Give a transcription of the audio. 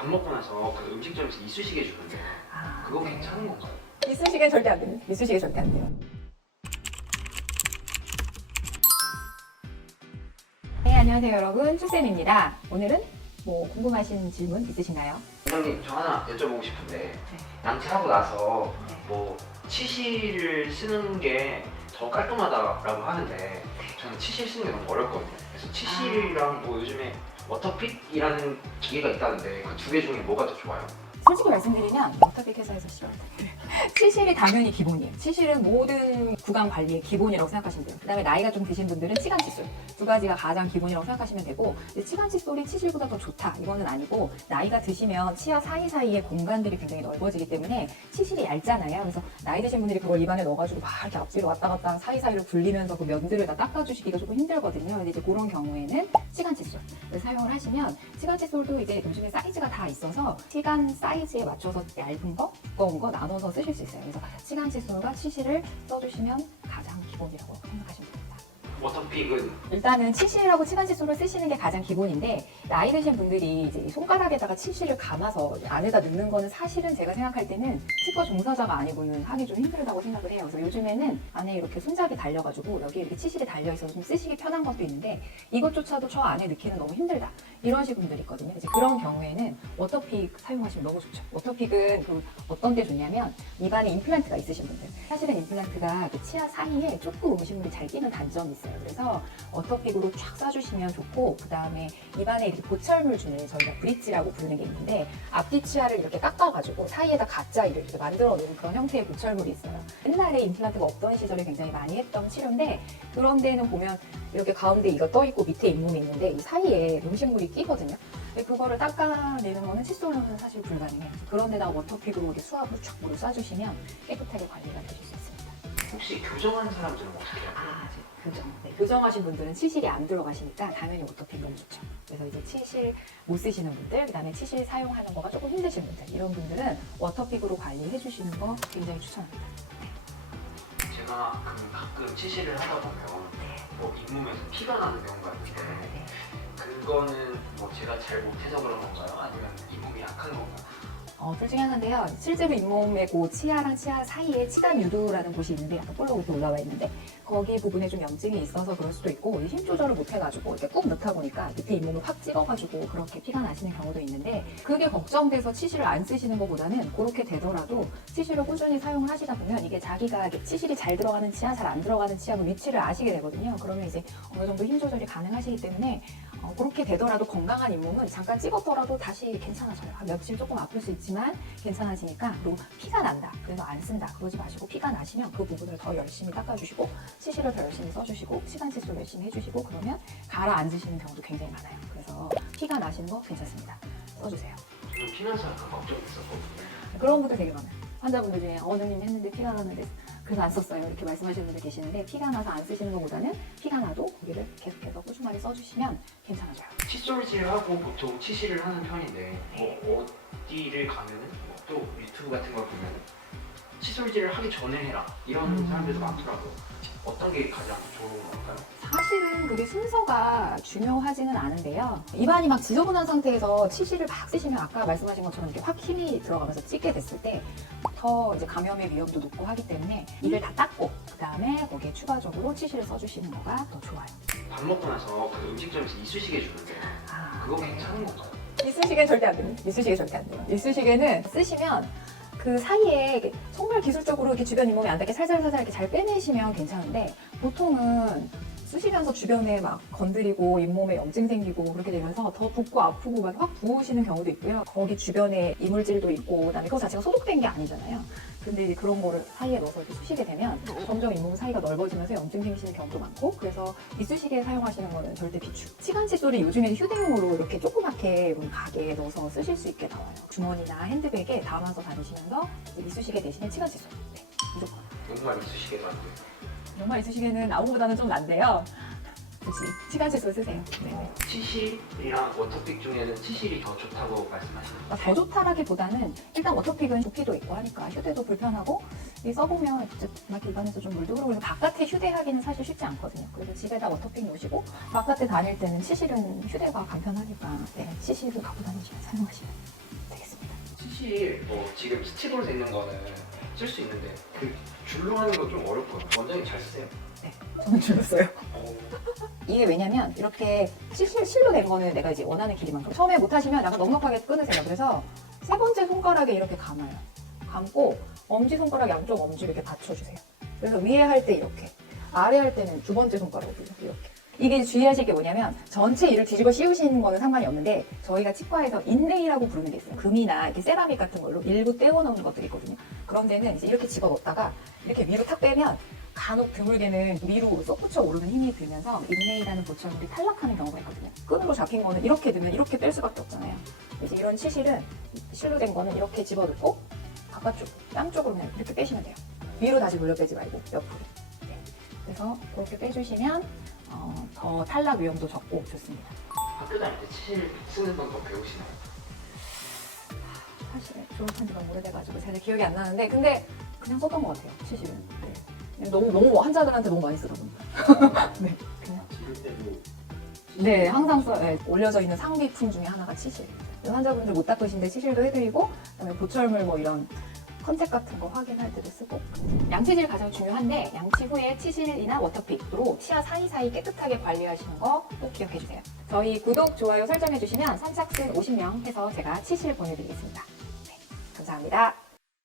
밥 먹고 나서 그 음식점에서 이쑤시개 주는데 그거 괜찮은 건가요? 이쑤시개 절대 안 돼요. 이쑤시개 절대 안 돼요. 네, 안녕하세요 여러분. 추쌤입니다. 오늘은 뭐 궁금하신 질문 있으신가요? 원장님, 저 하나 여쭤보고 싶은데 양치하고 나서 뭐 치실을 쓰는 게 더 깔끔하다라고 하는데 저는 치실 쓰는 게 너무 어렵거든요. 그래서 치실이랑 뭐 요즘에 워터픽이라는 기계가 있다는데 그 두 개 중에 뭐가 더 좋아요? 솔직히 말씀드리면 워터픽 회사에서 싫어요. 치실이 당연히 기본이에요. 치실은 모든 구강 관리의 기본이라고 생각하시면 돼요. 그 다음에 나이가 좀 드신 분들은 치간 칫솔 두 가지가 가장 기본이라고 생각하시면 되고, 치간 칫솔이 치실보다 더 좋다 이거는 아니고, 나이가 드시면 치아 사이사이의 공간들이 굉장히 넓어지기 때문에 치실이 얇잖아요. 그래서 나이 드신 분들이 그걸 입안에 넣어가지고 막 이렇게 앞뒤로 왔다 갔다 사이사이로 굴리면서 그 면들을 다 닦아주시기가 조금 힘들거든요. 근데 이제 그런 경우에는 치간 칫솔을 사용을 하시면, 치간 칫솔도 이제 요즘에 사이즈가 다 있어서 치간 사이즈에 맞춰서 얇은 거, 두꺼운 거 나눠서 쓰실 수 있어요. 그래서 치간 칫솔과 치실을 써주시면 가장 기본이라고 생각하시면 됩니다. 워터픽은 일단은 치실하고 치간 칫솔을 쓰시는 게 가장 기본인데, 나이 드신 분들이 이제 손가락에다가 치실을 감아서 안에다 넣는 거는 사실은 제가 생각할 때는 치과 종사자가 아니고는 하기 좀 힘들다고 생각을 해요. 그래서 요즘에는 안에 이렇게 손잡이 달려가지고 여기 이렇게 치실이 달려있어서 좀 쓰시기 편한 것도 있는데, 이것조차도 저 안에 넣기는 너무 힘들다 이러신 분들이 있거든요. 이제 그런 경우에는 워터픽 사용하시면 너무 좋죠. 워터픽은 그 어떤 게 좋냐면, 입안에 임플란트가 있으신 분들, 사실은 임플란트가 그 치아 사이에 조금 음식물이 잘 끼는 단점이 있어요. 그래서 워터픽으로 쫙 싸주시면 좋고, 그 다음에 입안에 이렇게 보철물 주는, 저희가 브릿지라고 부르는 게 있는데, 앞뒤 치아를 이렇게 깎아가지고 사이에다 가짜이를 이렇게 만들어 놓은 그런 형태의 보철물이 있어요. 옛날에 임플란트가 없던 시절에 굉장히 많이 했던 치료인데, 그런 데는 보면 이렇게 가운데 이거 떠 있고 밑에 잇몸이 있는데 이 사이에 음식물이 끼거든요. 근데 그거를 닦아내는 거는 칫솔로는 사실 불가능해요. 그런 데다가 워터픽으로 이렇게 수압으로 쫙 물을 쏴주시면 깨끗하게 관리가 되실 수 있습니다. 혹시 교정하는 사람들은 어떻게 해요? 교정. 네, 교정하신 분들은 치실이 안 들어가시니까 당연히 워터픽 너무 좋죠. 그래서 이제 치실 못 쓰시는 분들, 그 다음에 치실 사용하는 거가 조금 힘드신 분들, 이런 분들은 워터픽으로 관리해 주시는 거 굉장히 추천합니다. 제가 가끔 치실을 하다 보면 뭐 잇몸에서 피가 나는 경우가 있는데 그거는 뭐 제가 잘 못해서 그런 건가요? 아니면 잇몸이 약한 건가요? 둘 중에 하나인데요. 실제로 잇몸의 그 치아랑 치아 사이에 치간 유두라는 곳이 있는데, 약간 볼록 이렇게 올라와 있는데, 거기 부분에 좀 염증이 있어서 그럴 수도 있고, 힘 조절을 못 해가지고 이렇게 꾹 넣다 보니까 밑에 잇몸을 확 찍어가지고 그렇게 피가 나시는 경우도 있는데, 그게 걱정돼서 치실을 안 쓰시는 것보다는 그렇게 되더라도 치실을 꾸준히 사용을 하시다 보면 이게 자기가 이렇게 치실이 잘 들어가는 치아, 잘 안 들어가는 치아 그 위치를 아시게 되거든요. 그러면 이제 어느 정도 힘 조절이 가능하시기 때문에 그렇게 되더라도 건강한 잇몸은 잠깐 찍었더라도 다시 괜찮아져요. 한 며칠 조금 아플 수 있지만 괜찮아지니까. 그리고 피가 난다, 그래서 안 쓴다 그러지 마시고, 피가 나시면 그 부분을 더 열심히 닦아주시고, 치실을 더 열심히 써주시고, 치간 칫솔 열심히 해주시고, 그러면 가라앉으시는 경우도 굉장히 많아요. 그래서 피가 나시는 거 괜찮습니다. 써주세요. 저는 피나서 약간 걱정이 있었거든요. 그런 분들 되게 많아요. 환자분들 중에 원장님 했는데 피가 나는데 그래서 안 썼어요 이렇게 말씀하시는 분들 계시는데, 피가 나서 안 쓰시는 것보다는 피가 나도 거기를 계속해서 꾸준하게 써주시면 괜찮아져요. 칫솔질하고 보통 치실을 하는 편인데 뭐 어디를 가면은 뭐또 유튜브 같은 걸 보면 칫솔질을 하기 전에 해라 이런 사람들도 많더라고요. 어떤 게 가장 좋은 걸까요? 사실은 그게 순서가 중요하지는 않은데요. 입안이 막 지저분한 상태에서 치실을 막 쓰시면 아까 말씀하신 것처럼 이렇게 확 힘이 들어가면서 찢게 됐을 때 더 이제 감염의 위험도 높고 하기 때문에 이를 다 닦고, 그 다음에 거기에 추가적으로 치실을 써주시는 거가 더 좋아요. 밥 먹고 나서 그 음식점에서 이쑤시개 주는데 그거 괜찮은 건가요? 이쑤시개는 절대 안 돼요. 이쑤시개 절대 안 돼요. 이쑤시개는 쓰시면 그 사이에 정말 기술적으로 이렇게 주변 잇몸에 안 닿게 살살살살 이렇게 잘 빼내시면 괜찮은데, 보통은 쓰시면서 주변에 막 건드리고 잇몸에 염증 생기고 그렇게 되면서 더 붓고 아프고 막 확 부으시는 경우도 있고요. 거기 주변에 이물질도 있고, 그다음에 그거 자체가 소독된 게 아니잖아요. 근데 이제 그런 거를 사이에 넣어서 이렇게 쑤시게 되면 점점 잇몸 사이가 넓어지면서 염증 생기시는 경우도 많고, 그래서 이쑤시개 사용하시는 거는 절대 비추. 치간 칫솔이 요즘에는 휴대용으로 이렇게 조그맣게 가게에 넣어서 쓰실 수 있게 나와요. 주머니나 핸드백에 담아서 다니시면서 이쑤시개 대신에 치간 칫솔. 네, 무조건. 정말 이쑤시개도 안 돼요. 정말 이쑤시개는 나무보다는 좀 난데요. 굳이 치간 칫솔 쓰세요. 네. 치실이랑 워터픽 중에는 치실이 더 좋다고 말씀하시는 거예요? 더 좋다라기보다는 일단 워터픽은 부피도 있고 하니까 휴대도 불편하고, 이 써보면 막 입안에서 좀 물도 흐르고, 그래서 바깥에 휴대하기는 사실 쉽지 않거든요. 그래서 집에다 워터픽 놓으시고 바깥에 다닐 때는 치실은 휴대가 간편하니까 치실을 갖고 다니시면 사용하시면 치실 뭐 지금 스틱으로 돼 있는 거는 쓸 수 있는데 그 줄로 하는 거 좀 어렵거든요. 원장님 잘 쓰세요? 저는 줄였어요. 어, 이게 왜냐면 이렇게 실로 된 거는 내가 이제 원하는 길이만큼 처음에 못하시면 약간 넉넉하게 끊으세요. 그래서 세 번째 손가락에 이렇게 감아요. 감고 엄지손가락 양쪽 엄지 이렇게 받쳐주세요. 그래서 위에 할 때 이렇게, 아래 할 때는 두 번째 손가락으로 이렇게. 이게 주의하실 게 뭐냐면 전체 이를 뒤집어 씌우시는 거는 상관이 없는데 저희가 치과에서 인레이라고 부르는 게 있어요. 금이나 이렇게 세라믹 같은 걸로 일부 떼워 넣는 것들이 있거든요. 그런 데는 이제 이렇게 집어 넣었다가 이렇게 위로 탁 빼면 간혹 드물게는 위로 쏙붙여 오르는 힘이 들면서 인레이라는 보철물이 탈락하는 경우가 있거든요. 끈으로 잡힌 거는 이렇게 넣으면 이렇게 뺄 수밖에 없잖아요. 이제 이런 치실은 실로 된 거는 이렇게 집어넣고 바깥쪽, 양쪽으로 그냥 이렇게 빼시면 돼요. 위로 다시 돌려 빼지 말고 옆으로. 네. 그래서 그렇게 빼주시면 더 탈락 위험도 적고 좋습니다. 학교 다닐 때 치실 쓰는 건 더 배우시나요? 사실 졸업한 지가 오래돼가지고 잘 기억이 안 나는데 근데 그냥 썼던 것 같아요. 치실은. 네. 너무 환자들한테 너무 많이 쓰다 보니까. 네, 그냥. 지금 때도 네, 항상 올려져 있는 상비품 중에 하나가 치실. 환자분들 못 닦으신데 치실도 해드리고, 그다음에 보철물 뭐 이런 컨택 같은 거 확인할 때도 쓰고. 양치질 가장 중요한데 양치 후에 치실이나 워터픽으로 치아 사이사이 깨끗하게 관리하시는 거 꼭 기억해 주세요. 저희 구독, 좋아요 설정해 주시면 선착순 50명 해서 제가 치실 보내드리겠습니다. 네, 감사합니다.